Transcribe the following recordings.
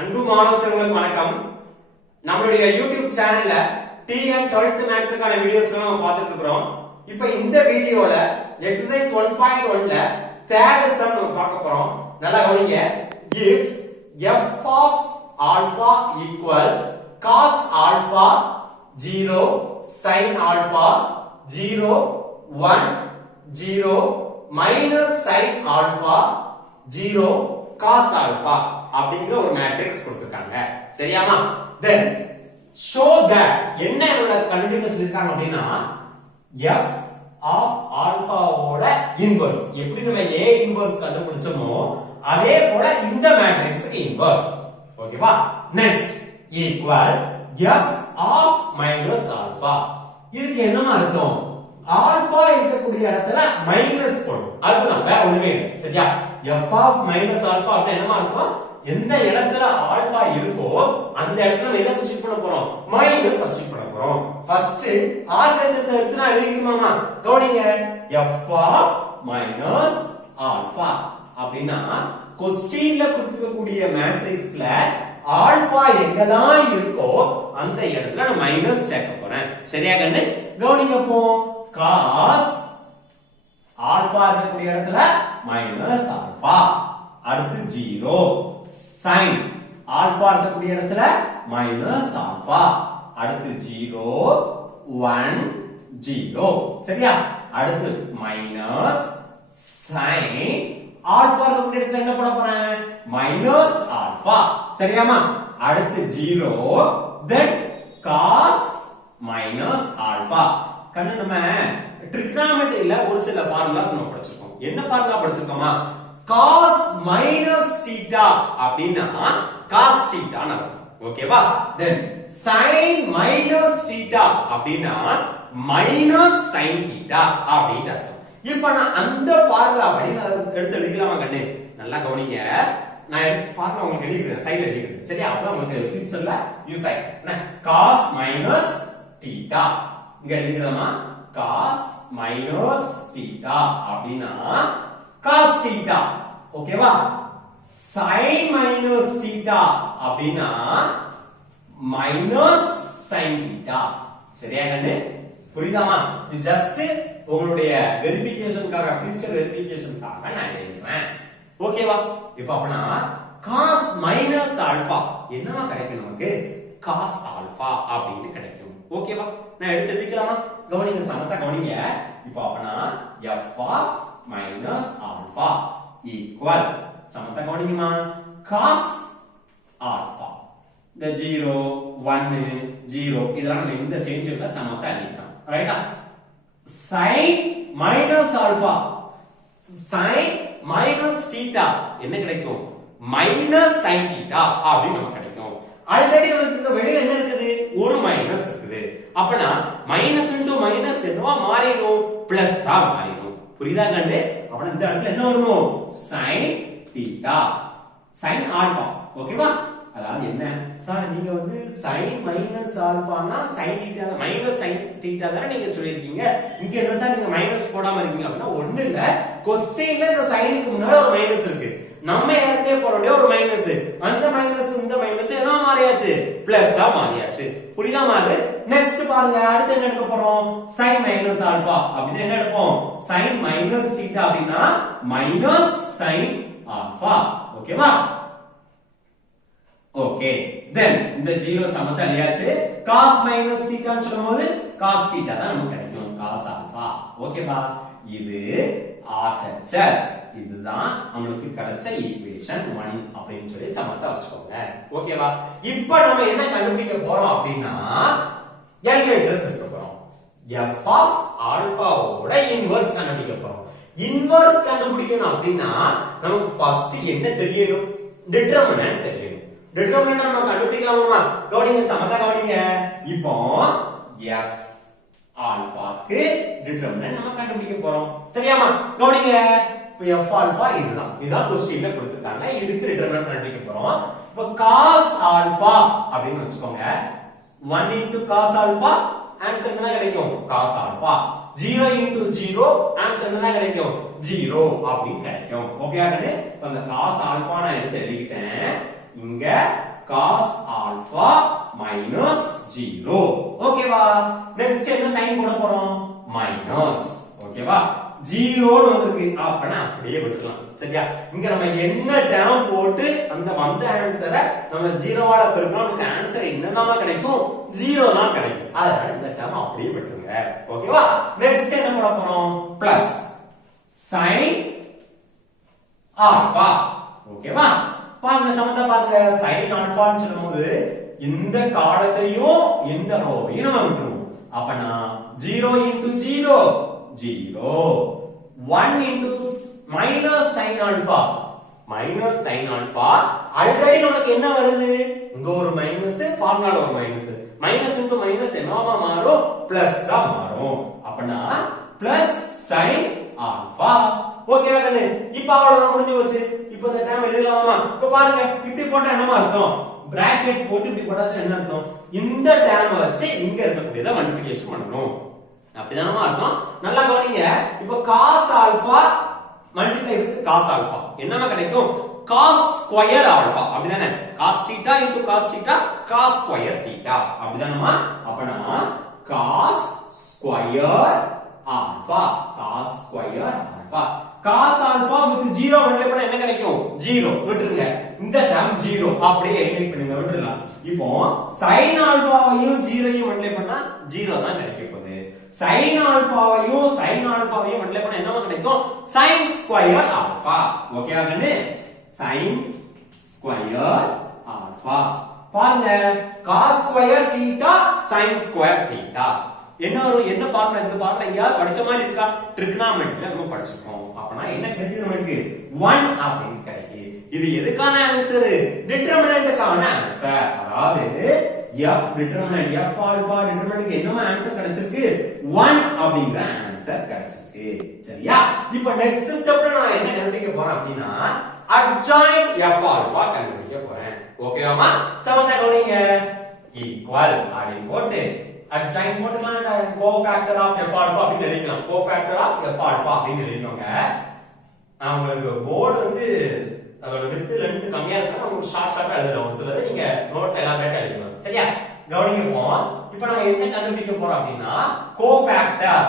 அன்பு மாணவர்களுக்கு வணக்கம். நம்மளுடைய யூடியூப் சேனல்ல TN 12th மேத்ஸ்க்கான வீடியோஸ் நம்ம பார்த்துட்டு இருக்கோம். இப்போ இந்த வீடியோல எக்சர்சைஸ் 1.1ல தேர்ட் சம் நம்ம பார்க்க போறோம். நல்லா கவனிங்க. if f of alpha equal cos alpha 0 sin alpha 0 1 0 minus sin alpha 0 cos alpha அப்படிங்கிற ஒரு மேட்ரிக்ஸ் கொடுத்திருக்காங்க. சரியாமா? then show that என்ன கண்டுபிடிக்க சொல்லிருக்காங்க அப்படின்னா f of alpha ஓட இன்வர்ஸ். எப்படி நம்ம a இன்வர்ஸ் கண்டுபிடிச்சோமோ அதே போல இந்த மேட்ரிக்ஸ்க்கு இன்வர்ஸ். ஓகேவா? Next equal f of minus alpha. இதுக்கு என்னமா அர்த்தம்? ஆல்பா இருக்கக்கூடிய இடத்துல மைனஸ் போடும். அதுதான், வேற ஒண்ணுமே இல்லை. சரியா? f of minus alpha அப்படி என்னமா அர்த்தம்? எந்த இடத்துல ஆல்பா இருக்கோ அந்த இடத்துல நம்ம என்ன சப்ஸ்டிட்யூட் பண்ண போறோம்? மைனஸ் சப்ஸ்டிட்யூட் பண்ண போறோம். ஃபர்ஸ்ட் RHS எடுத்து நான் எழுதிக்கணுமா? கவனிங்க. f of minus alpha அப்படினா क्वेश्चनல கொடுத்திருக்கக்கூடிய மேட்ரிக்ஸ்ல ஆல்பா எங்கதான் இருக்கோ அந்த இடத்துல நான் மைனஸ் சேர்க்க போறேன். சரியா கண்ணு? கவனிங்க. போ cos ஆல்பா இருக்கக்கூடிய இடத்துல மைனஸ் ஆல்பா, அடுத்து 0 sin ஆல்பா இருக்கக்கூடிய இடத்துல மைனஸ் ஆல்பா, அடுத்து 0 1 0. சரியா? அடுத்து மைனஸ் sin ஆல்பா இருக்கக்கூடிய இடத்துல என்ன பண்ண போறேன்? Minus alpha. சரியாமா? அடுத்து 0 then cos மைனஸ் ஆல்பா. கண்ணு நம்ம ட்ரிகனாமெட்ரியில ஒரு சில ஃபார்முலாஸ் நம்ம படிச்சிருக்கோம். என்ன ஃபார்முலா படிச்சிருக்கோமா? cos minus theta அப்படினா cos theta ன்னு அர்த்தம். ஓகேவா? then sin minus theta அப்படினா minus sin theta அப்படின்னு அர்த்தம். இப்போ நான் அந்த ஃபார்முலா படி நான் எடுத்து எழுதிக்கலாமா கண்ணு? நல்லா கவனிங்க. நான் ஃபார்முலா உங்களுக்கு எழுதிக்கிறேன், சைடுல எழுதிக்கிறேன். சரியா? அப்பதான் உங்களுக்கு ஃபியூச்சர்ல யூஸ் ஆகும். என்ன? cos minus theta இங்க எழுதிக்கிறோமா? cos minus theta அப்படினா cos theta. ஓகேவா? sin minus theta அப்படினா minus sin theta. சரியா கண்ணு? புரியுதாமா? இது ஜஸ்ட் உங்களுடைய வெரிஃபிகேஷனுக்காக, ஃபியூச்சர் வெரிஃபிகேஷனுக்காக நான் எழுதுறேன். ஓகேவா? இப்போ அப்பனா cos minus alpha என்னமா கிடைக்கும் நமக்கு? cos alpha அப்படின்னு கிடைக்கும். ஓகேவா? நான் எடுத்து எழுதிக்கலாமா? கவனிங்க, சமத்தா கவனிங்க. இப்போ அப்பனா f of minus alpha equal சமத்தா கவனிங்கமா cos alpha. இந்த 0 1 0 இதெல்லாம் நம்ம இந்த சேஞ்ச் இல்ல, சமத்தா எழுதிக்கலாம். ரைட்டா? sin minus alpha sin minus theta என்ன கிடைக்கும்? minus sin theta அப்படி நமக்கு கிடைக்கும். ஆல்ரெடி நமக்கு இந்த வெளியில என்ன இருக்குது? ஒரு மைனஸ் இருக்குது. அப்பனா மைனஸ் இன்டு மைனஸ் என்னவா மாறிடும்? பிளஸ் ஆ மாறிடும். புரியுதா கண்ணு? அப்பனா இந்த இடத்துல என்ன வரணும்? sin theta sin alpha. ஓகேவா? அதாவது என்ன சார், நீங்க வந்து sin minus alpha-னா sin theta minus sin theta தான நீங்க சொல்லிருக்கீங்க. இங்க என்ன சார் நீங்க மைனஸ் போடாம இருக்கீங்க? அப்படினா ஒண்ணு இல்ல, क्वेश्चनல இந்த சைனுக்கு முன்னாடி ஒரு மைனஸ் இருக்கு. நம்ம ஏற்கனவே போறோட ஒரு மைனஸ், அந்த மைனஸ் இந்த மைனஸ் என்ன மாறியாச்சு? பிளஸ் ஆ மாறியாச்சு. புரியுதா மாறு? நெக்ஸ்ட் பாருங்க, அடுத்து என்ன எடுக்க போறோம்? sin minus alpha அப்படினா என்ன எடுப்போம்? sin minus theta அப்படினா minus sin alpha. ஓகேவா? ஓகே. then இந்த 0 சமத்தை அழியாச்சு. cos minus theta ன்னு சொல்லும்போது cos theta தான் நமக்கு கிடைக்கும். cos alpha. ஓகேவா? இது RHS. இதுதான் நமக்கு கிடைச்ச ஈக்குவேஷன் 1 அப்படினு சொல்லி சமத்தை வச்சுக்கோங்க. ஓகேவா? இப்போ நம்ம என்ன கண்டுபிடிக்க போறோம் அப்படினா LHS எடுக்க போறோம். f of alpha ஓட இன்வர்ஸ் கண்டுபிடிக்க போறோம். இன்வர்ஸ் கண்டுபிடிக்கணும் அப்படினா நமக்கு ஃபர்ஸ்ட் என்ன தெரியணும்? டிட்டர்மினன்ட் தெரியணும். டிட்டர்மினன்ட் நம்ம கண்டுபிடிக்கலாமா? கவனிங்க, சமதா கவனிங்க. இப்போ f ஆல்பாக்கு டிட்டர்மினன்ட் நம்ம கண்டுபிடிக்க போறோம். சரியாமா? கவனிங்க. இப்போ f ஆல்பா இதுதான். இதான் क्वेश्चनல கொடுத்திருக்காங்க. இதுக்கு டிட்டர்மினன்ட் கண்டுபிடிக்க போறோம். இப்போ cos ஆல்பா அப்படினு வெச்சுக்கோங்க. 1 into cos ஆல்பா ஆன்சர் என்ன கிடைக்கும்? cos alpha. 0 into 0 ஆன்சர் என்ன கிடைக்கும்? 0 அப்படி கிடைக்கும். ஓகே ஆகவே அந்த cos ஆல்பா நான் எடுத்து எழுதிட்டேன். இங்க cos alpha minus 0. ஓகேவா? நெக்ஸ்ட் என்ன சைன் போட போறோம்? மைனஸ். ஓகேவா? 0 ன்னு வந்திருக்கு. அப்பனா அப்படியே விட்டுறலாம். சரியா? இங்க நம்ம என்ன டேர்ம் போட்டு அந்த வந்த ஆன்சரை நம்ம 0 ஆல பெருக்கினா நமக்கு ஆன்சர் என்னதான் கிடைக்கும்? 0 தான் கிடைக்கும். அதனால இந்த டேர்ம் அப்படியே விட்டுருங்க. ஓகேவா? நெக்ஸ்ட் என்ன போட போறோம்? Plus sin alpha. ஓகேவா? பாருங்க சமத்தை பாருங்க. sin ஆல்பான்னு சொல்லும்போது இந்த காலத்தையும் இந்த ரோவையும் நம்ம விட்டுருவோம். அப்பனா 0 into 0 0 1 into minus sin alpha minus sin alpha already நமக்கு என்ன வருது? இங்க ஒரு மைனஸ், ஃபார்முலால ஒரு மைனஸ். மைனஸ் into மைனஸ் என்னவா மாறும்? பிளஸ் ஆ மாறும். அப்பனா பிளஸ் sin alpha. ஓகேவா கண்ணு? இப்போ அவ்வளவுதான் முடிஞ்சு போச்சு. இப்போ இந்த டைம் எழுதலாமா? இப்போ பாருங்க இப்படி போட்டா என்னமா அர்த்தம்? பிராக்கெட் போட்டு இப்படி போட்டாச்சு என்ன அர்த்தம்? இந்த டேர்ம் வச்சு இங்க இருக்கக்கூடியத மல்டிப்ளிகேஷன் பண்ணனும். அப்படிதானமா அர்த்தம்? நல்லா கவனிங்க. இப்போ cos alpha multiply with cos alpha என்னமா கிடைக்கும்? cos square alpha. அப்படிதானே? cos θ into cos θ cos square θ. அப்படிதானமா? அப்பனா cos square alpha cos square alpha. cos alpha with 0 multiply பண்ணா என்ன கிடைக்கும்? 0. விட்டுருங்க. இந்த டேர்ம் 0 அப்படியே எலிமினேட் பண்ணுங்க. விட்டுறலாம். இப்போ sin ஆல்பாவையும் 0ஐயும் மல்டிப்ளை பண்ணா 0 தான் கிடைக்க போகுது. sin ஆல்பாவையும் மல்டிப்ளை பண்ணா என்னமா கிடைக்கும்? sin square alpha. ஓகேவா கண்ணு? sin square alpha. பாருங்க cos ஸ்கொயர் θ sin ஸ்கொயர் θ. என்ன வரும்? என்ன ஃபார்முலா? இந்த ஃபார்முலா எங்கயாவது படிச்ச மாதிரி இருக்கா? ட்ரிகனாமெட்ரில நம்ம படிச்சிருக்கோம். அப்பனா என்ன கிடைக்குது நமக்கு? 1 அப்படின்னு கிடைக்குது. இது எதுக்கான ஆன்சர்? டிட்டர்மினன்ட்கான ஆன்சர். அதாவது f டிட்டர்மினன்ட் f ஆல்பா டிட்டர்மினன்ட்க்கு என்னமா ஆன்சர் கிடைச்சிருக்கு? 1 அப்படிங்கற ஆன்சர் கிடைச்சிருக்கு. சரியா? இப்போ நெக்ஸ்ட் ஸ்டெப்ல நான் என்ன கண்டுபிடிக்க போறேன் அப்படினா adjoint f ஆல்பா கண்டுபிடிக்க போறேன். ஓகேவாமா? சமத்தை கவனிங்க. ஈக்குவல் அப்படி போட்டு adjoint போட்டுக்கலாம். கோஃபேக்டர் ஆஃப் f ஆல்பா அப்படி எழுதிக்கலாம். கோஃபேக்டர் ஆஃப் f ஆல்பா அப்படி எழுதிக்கோங்க. நான் உங்களுக்கு போர்டு வந்து அதோட வித் லெந்த் கம்மியா இருக்கா உங்களுக்கு ஷார்ட்டா எழுதுறேன். ஒரு சிலது நீங்க நோட்ல எலாபரேட்டா எழுதணும். சரியா? கவனிப்போம். இப்போ நம்ம என்ன கண்டுபிடிக்க போறோம் அப்படினா கோஃபேக்டர்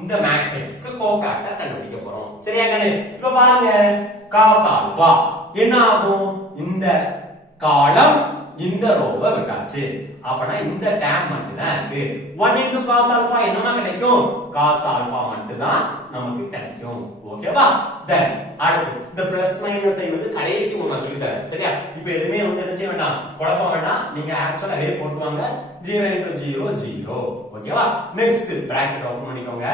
இந்த மேட்ரிக்ஸ்க்கு கோஃபேக்டர் கண்டுபிடிக்க போறோம். சரியா கண்ணு? இப்போ பாருங்க cos ஆல்பா என்ன ஆகும்? இந்த காலம் இந்த ரோவை விட்டாச்சு. அப்பனா இந்த டேம் மட்டும் தான் இருக்கு. 1 into cos ஆல்பா என்னமா கிடைக்கும்? cos ஆல்பா மட்டும் தான் நமக்கு கிடைக்கும். ஓகேவா? தென் அடுத்து இந்த பிளஸ் மைனஸ் ஐ வந்து கடைசி ஒண்ணா சொல்லி தரேன். சரியா? இப்போ எதுமே வந்து என்ன செய்ய வேண்டாம், குழப்ப வேண்டாம். நீங்க ஆக்சுவலா அதே போட்டுவாங்க. 0 into 0 0. ஓகேவா? நெக்ஸ்ட் பிராக்கெட் ஓபன் பண்ணிக்கோங்க.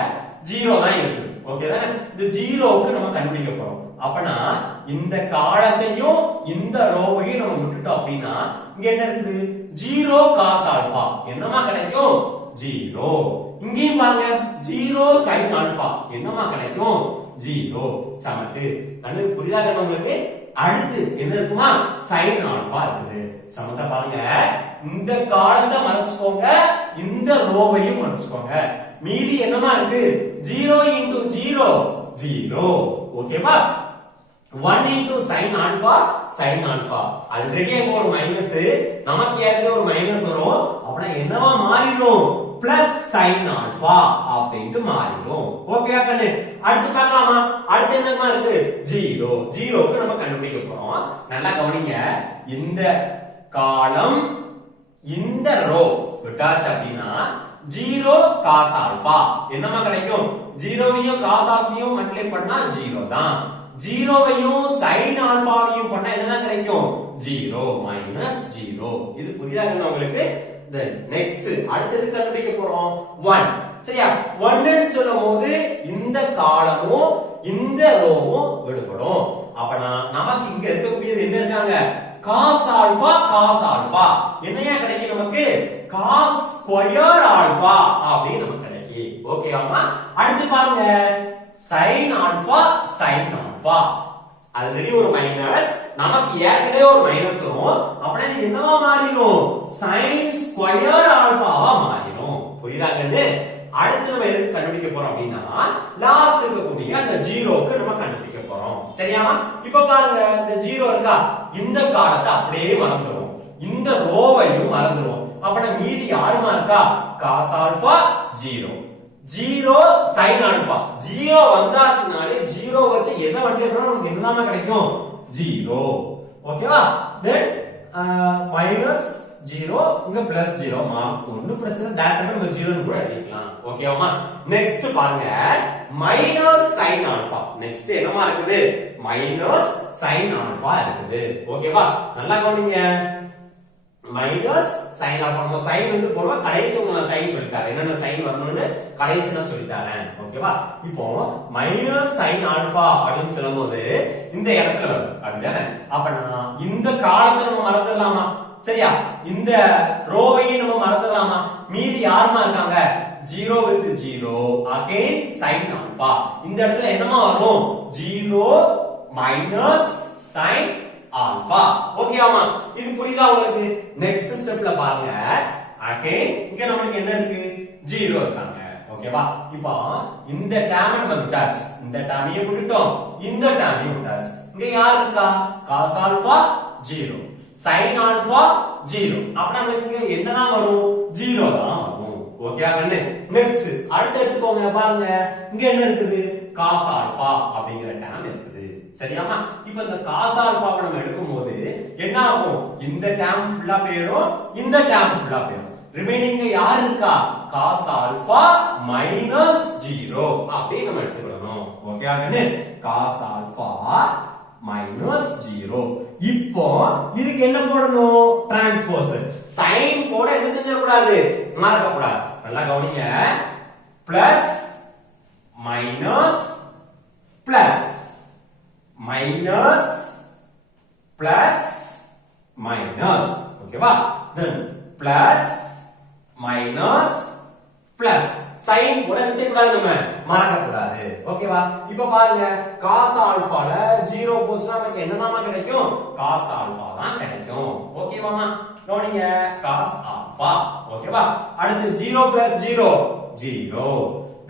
0 தான் இருக்கு. ஓகேதானே? இந்த 0க்கு நம்ம கண்டுபிடிக்க போறோம். அப்பனா இந்த காலத்தையும் இந்த ரோவையும் நம்ம விட்டுட்டோம் அப்படினா இங்க என்ன இருக்குது? 0 cos ஆல்பா என்னமா கிடைக்கும்? 0. இங்கேயும் பாருங்க 0 sin ஆல்பா என்னமா கிடைக்கும்? 0. சமத்து. கண்ணு புரியுதா கண்ணு உங்களுக்கு? அடுத்து என்ன இருக்குமா? sin ஆல்பா இருக்குது. சமத்தை பாருங்க. இந்த காலத்தை மறைச்சுக்கோங்க, இந்த ரோவையும் மறைச்சுக்கோங்க. மீதி என்னமா இருக்கு? 0 into 0 0. ஓகேவா? 1 into sin ஆல்பா ஆல்ரெடி அங்க ஒரு மைனஸ், நமக்கு ஏற்கனவே ஒரு மைனஸ் வரும். அப்பனா என்னவா மாறிடும்? பிளஸ் sin ஆல்பா அப்படினு மாறிடும். ஓகேயா கண்ணு? அடுத்து பார்க்கலாமா? அடுத்து என்னமா இருக்கு? 0. 0க்கு நம்ம கண்டுபிடிக்க போறோம். நல்லா கவனிங்க. இந்த காலம் இந்த ரோ விட்டாச்சு அப்படினா 0 cos ஆல்பா என்னமா கிடைக்கும்? 0வையும் cos ஆல்பாவையும் மல்டிப்ளை பண்ணா 0 தான். 0வையும் sin ஆல்பாவையும் பண்ணா என்னதான் கிடைக்கும்? 0 மைனஸ் 0. இது புரியுதா உங்களுக்கு? தென் நெக்ஸ்ட் அடுத்து கண்டுபிடிக்க போறோம் 1. சரியா? 1 ன்னு சொல்லும்போது இந்த காலமும் இந்த ரோவும் விடுபடும். அப்பனா நமக்கு இங்க இருக்கக்கூடியது என்ன இருக்காங்க? cos ஆல்பா என்னையா கிடைக்கும் நமக்கு? cos ஸ்கொயர் ஆல்பா அப்படி நமக்கு கிடைக்கும். ஓகேவாமா? அடுத்து பாருங்க sin ஆல்பா ஆல்ரெடி ஒரு மைனஸ், நமக்கு ஏற்கனவே ஒரு மைனஸ் வரும். அப்பனா இது என்னவா மாறிடும்? sin ஸ்கொயர் ஆல்பாவா மாறிடும். புரியுதா கண்ணு? அடுத்து நம்ம எதுக்கு கண்டுபிடிக்க போறோம் அப்படின்னா லாஸ்ட் இருக்கக்கூடிய அந்த 0க்கு நம்ம கண்டுபிடிக்க போறோம். சரியாமா? இப்ப பாருங்க இந்த 0 இருக்கா? இந்த காலத்தை அப்படியே மறந்துடும். இந்த ரோவையும் மறந்துருவோம். அப்ப நம்ம மீதி யாருமா இருக்கா? cos ஆல்பா 0 0 sin ஆல்பா 0 வந்தாச்சுனாலே 0 வச்சு எதை வண்டியறோம் நமக்கு என்னமா கிடைக்கும்? 0. ஓகேவா? then மைனஸ் 0 இங்க பிளஸ் 0 ஒண்ணும் பிரச்சனை டைரக்டா நம்ம 0 ன்னு கூட எழுதிக்கலாம். ஓகேவாமா? நெக்ஸ்ட் பாருங்க மைனஸ் sin ஆல்பா. நெக்ஸ்ட் என்னமா இருக்குது? மைனஸ் sin ஆல்பா இருக்குது. ஓகேவா? நல்லா கவனிங்க. மைனஸ் sin ஆல்பா நம்ம sin வந்து போடுவோம். கடைசி உங்களுக்கு sin சொல்லி தரேன். என்னென்ன sin வரணும்னு கடைசி நான் சொல்லி தரேன். ஓகேவா? இப்போ மைனஸ் sin ஆல்பா அப்படினு சொல்லும்போது இந்த இடத்துல வரும். அப்படிதானே? அப்ப நான் இந்த காலத்தை நம்ம மறந்துடலாமா? சரியா? இந்த ரோவையும் நம்ம மறந்துடலாமா? மீதி யாருமா இருக்காங்க? 0 with 0 again sin ஆல்பா. இந்த இடத்துல என்னமா வரும்? 0 மைனஸ் sin ஆல்பா. ஓகேவாமா? இது புரியுதா உங்களுக்கு? நெக்ஸ்ட் ஸ்டெப்ல பாருங்க. அகைன் இங்க நமக்கு என்ன இருக்கு? 0 இருக்காங்க. ஓகேவா? இப்போ இந்த டேர்ம் நம்ம விட்டாச்சு. இந்த டேர்மையும் விட்டுட்டோம். இந்த டேர்மையும் விட்டாச்சு. இங்க யார் இருக்கா? cos alpha 0 sin alpha 0. அப்ப நமக்கு இங்க என்னதான் வரும்? 0 தான் வரும். ஓகேவா கண்ணு? நெக்ஸ்ட் அடுத்து எடுத்துக்கோங்க. பாருங்க இங்க என்ன இருக்குது? cos ஆல்பா அப்படிங்கிற டேர்ம் இருக்குது. சரியாமா? இப்போ இந்த cos ஆல்பாவை நம்ம எடுக்கும்போது என்ன ஆகும்? இந்த டேர்ம் ஃபுல்லா போயிடும். இந்த டேர்ம் ஃபுல்லா போயிடும். ரிமைனிங் யார் இருக்கா? cos ஆல்பா மைனஸ் 0 அப்படி நம்ம எடுத்துக்கணும். ஓகேவா கண்ணு? cos alpha minus 0. இப்போ இதுக்கு என்ன போடணும்? டிரான்ஸ்போஸ். சைன் போட என்ன செஞ்சிட கூடாது? மறக்க கூடாது. நல்லா கவனிங்க. Plus minus plus minus plus minus. ஓகேவா? Then plus minus plus. Sign கூட என்ன செய்யக்கூடாது? நம்ம மறக்க கூடாது. ஓகேவா? இப்ப பாருங்க cos ஆல்பால 0 போச்சுனா நமக்கு என்னதாமா கிடைக்கும்? cos ஆல்பா தான் கிடைக்கும். ஓகேவாமா? கவனிங்க cos ஆல்பா. ஓகேவா? அடுத்து 0 plus 0 0.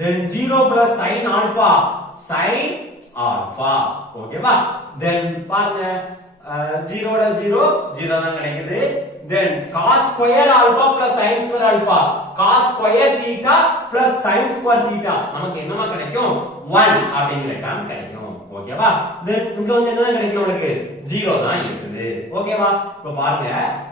then 0 plus sin alpha sin alpha. ஓகேவா? then பாருங்க 0 ல 0 0 தான் கிடைக்குது. then cos square alpha plus sin square alpha cos square theta plus sin square theta நமக்கு என்னமா கிடைக்கும்? 1 அப்படிங்கிற டேர்ம் கிடைக்கும். ஓகேவா? then இங்க வந்து என்ன கிடைக்கும்? உங்களுக்கு 0 தான் இருக்குது. ஓகேவா? இப்போ பாருங்க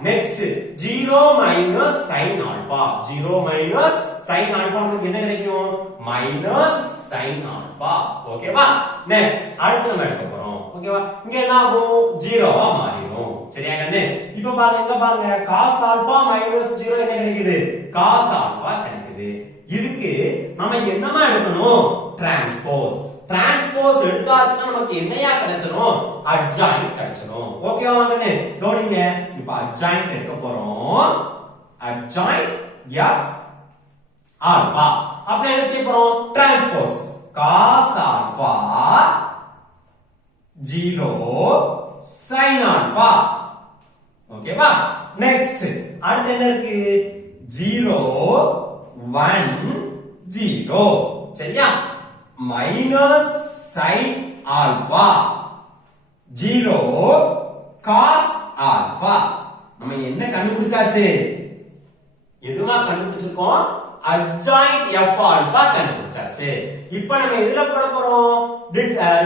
next 0 minus sin alpha 0 minus sin alpha நமக்கு என்ன கிடைக்கும்? Minus sin alpha. ஓகேவா? நெக்ஸ்ட் அடுத்து நம்ம எடுக்க போறோம். ஓகேவா? இங்க என்ன ஆகும்? 0 ஆ மாறிடும். சரியா கண்ணு? இப்போ பாருங்க இங்க பாருங்க cos ஆல்பா மைனஸ் 0 என்ன கிடைக்குது? cos ஆல்பா கிடைக்குது. இதுக்கு நம்ம என்னமா எடுக்கணும்? டிரான்ஸ்போஸ். டிரான்ஸ்போஸ் எடுத்தாச்சுன்னா நமக்கு என்னையா கிடைச்சிரும்? அட்ஜாயின்ட் கிடைச்சிரும். ஓகேவா கண்ணு? கவனிங்க. இப்போ அட்ஜாயின்ட் எடுக்க போறோம். Adjoint f alpha. அப்ப என்ன செய்ய போறோம்? Transpose cos alpha 0 sin alpha. ஓகேவா? நெக்ஸ்ட் அடுத்து என்ன இருக்கு? 0 1 0. சரியா? Minus sin alpha 0 cos alpha. நம்ம என்ன கண்டுபிடிச்சாச்சு? எதுமா கண்டுபிடிச்சிருக்கோம்? அட்ஜாயின்ட் f ஆல்பா கண்டுபிடிச்சாச்சு. இப்போ நம்ம எதுல போட போறோம்?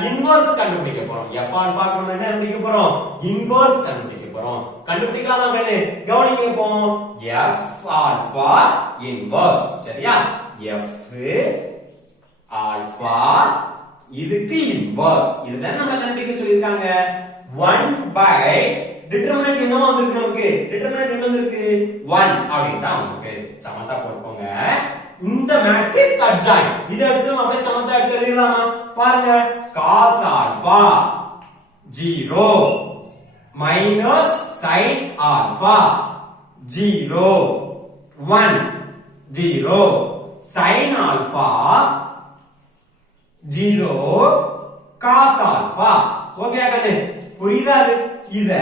இன்வர்ஸ் கண்டுபிடிக்க போறோம். f ஆல்பா நம்ம என்ன கண்டுபிடிக்க போறோம்? இன்வர்ஸ் கண்டுபிடிக்க போறோம். கண்டுபிடிக்கலாமா கண்ணு? கவனிங்க. இப்போ f ஆல்பா இன்வர்ஸ். சரியா? f ஆல்பா இதுக்கு இன்வர்ஸ். இதுதான் நம்ம கண்டுபிடிக்க சொல்லிருக்காங்க. 1 by டிட்டர்மினன்ட் என்னமா வந்திருக்கு நமக்கு? டிட்டர்மினன்ட் என்ன வந்திருக்கு? 1 அப்படினு தான் நமக்கு. சமத்தா போட்டுக்கோங்க. இந்த மேட்ரிக்ஸ் அட்ஜாயின்ட். இத எடுத்து நம்ம அப்படியே சமத்தா எடுத்து எழுதிடலாமா? பாருங்க cos alpha 0 minus sin alpha 0 1 0 sin alpha 0 cos alpha. Okay கண்ணு? புரியுதா? இத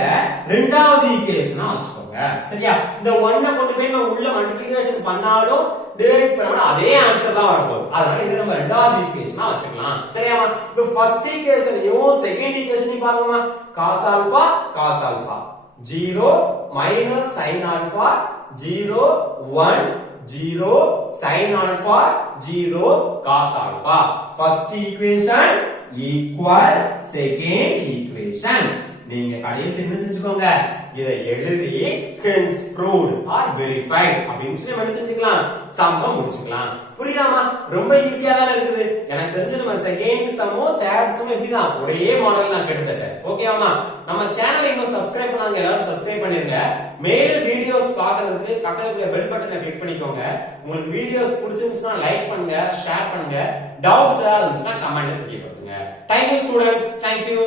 இரண்டாவது ஈக்குவேஷனா வச்சுக்கோங்க. சரியா? இந்த 1 கொண்டு போய் நம்ம உள்ள மல்டிப்ளிகேஷன் பண்ணாலும் டிவைட் பண்ணாலும் அதே ஆன்சர் தான் வரப்போகுது. அதனால இத நம்ம இரண்டாவது ஈக்குவேஷனா வச்சுக்கலாம். சரியாமா? இப்போ ஃபர்ஸ்ட் ஈக்குவேஷனையும் செகண்ட் ஈக்குவேஷனையும் பாருங்கமா. cos alpha cos alpha 0 minus sin alpha 0 1 0 sin alpha 0 cos alpha. First equation equal second equation. நீங்க கடைசி என்ன செஞ்சுக்கோங்க, இதை எழுதி hence proved or verified அப்படின்னு சொல்லி என்ன செஞ்சுக்கலாம், சம்ம முடிச்சுக்கலாம். புரியுதாமா? ரொம்ப ஈஸியா தான இருக்குது. எனக்கு தெரிஞ்சு நம்ம செகண்ட் சம்மோ தேர்ட் சம்மோ இப்படிதான் ஒரே மாடல் தான் கிட்டத்தட்ட. ஓகேவாமா? நம்ம சேனலை இன்னும் சப்ஸ்கிரைப் பண்ணாங்க எல்லாரும் சப்ஸ்கிரைப் பண்ணிருங்க. மேலும் வீடியோஸ் பார்க்கிறதுக்கு பக்கத்துல பெல் பட்டனை கிளிக் பண்ணிக்கோங்க. உங்களுக்கு வீடியோஸ் பிடிச்சிருந்துச்சுன்னா லைக் பண்ணுங்க, ஷேர் பண்ணுங்க. டவுட்ஸ் ஏதாவது இருந்துச்சுன்னா கமெண்ட்ல தெரியப்படுத்துங்க. Thank you students. Thank you.